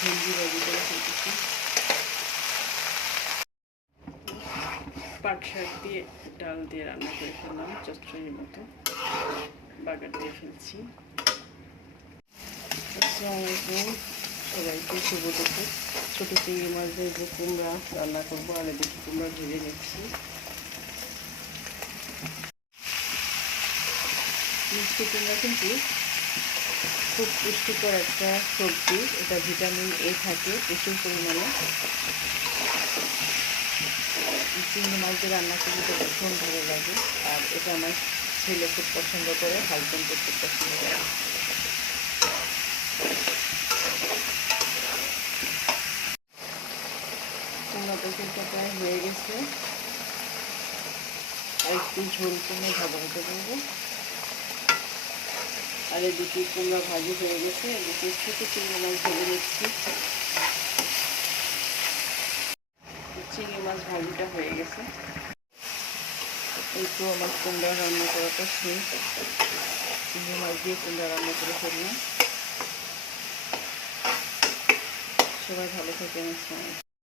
ভেন্ডি ভাজি করে ফেলতেছি। পাট শাক দিয়ে ডাল দিয়ে রান্না করে ফেললাম, চচ্চড়ির মতো বাগার দিয়ে ফেলছি। আসসালামু আলাইকুম সবাইকে, শুভ দুপুর। ছোটো চিংড়ি মাছ দিয়ে যে কুমড়া রান্না করবো, আর এদিকে কুমড়া ভেজে নিচ্ছি। মিষ্টি কুমড়া কিন্তু খুব পুষ্টিকর একটা সবজি। এটা ভিটামিন এ থাকে প্রচুর পরিমাণে। চিংড়ি মাছ দিয়ে রান্না করলে তো ভীষণ ভালো লাগে। আর এটা আমার ছেলে খুব পছন্দ করে, হাজবেন্ড খুব পছন্দ করে। কুমড়া তরকারিটা প্রায় হয়ে গেছে, আর একটু ঝোল কমে ভাজা হতে পারবো। আর এদিকে কুমড়া ভাজি হয়ে গেছে, এদিকে ছোটো চিংড়ি মাছ ভেজে নিচ্ছি। চিংড়ি মাছ ভাজিটা হয়ে গেছে, একটু আমার কুমড়া রান্না করাটা শেষ। চিংড়ি মাছ দিয়ে কুমড়া রান্না করে ফেললাম। সবাই ভালো থাকেন।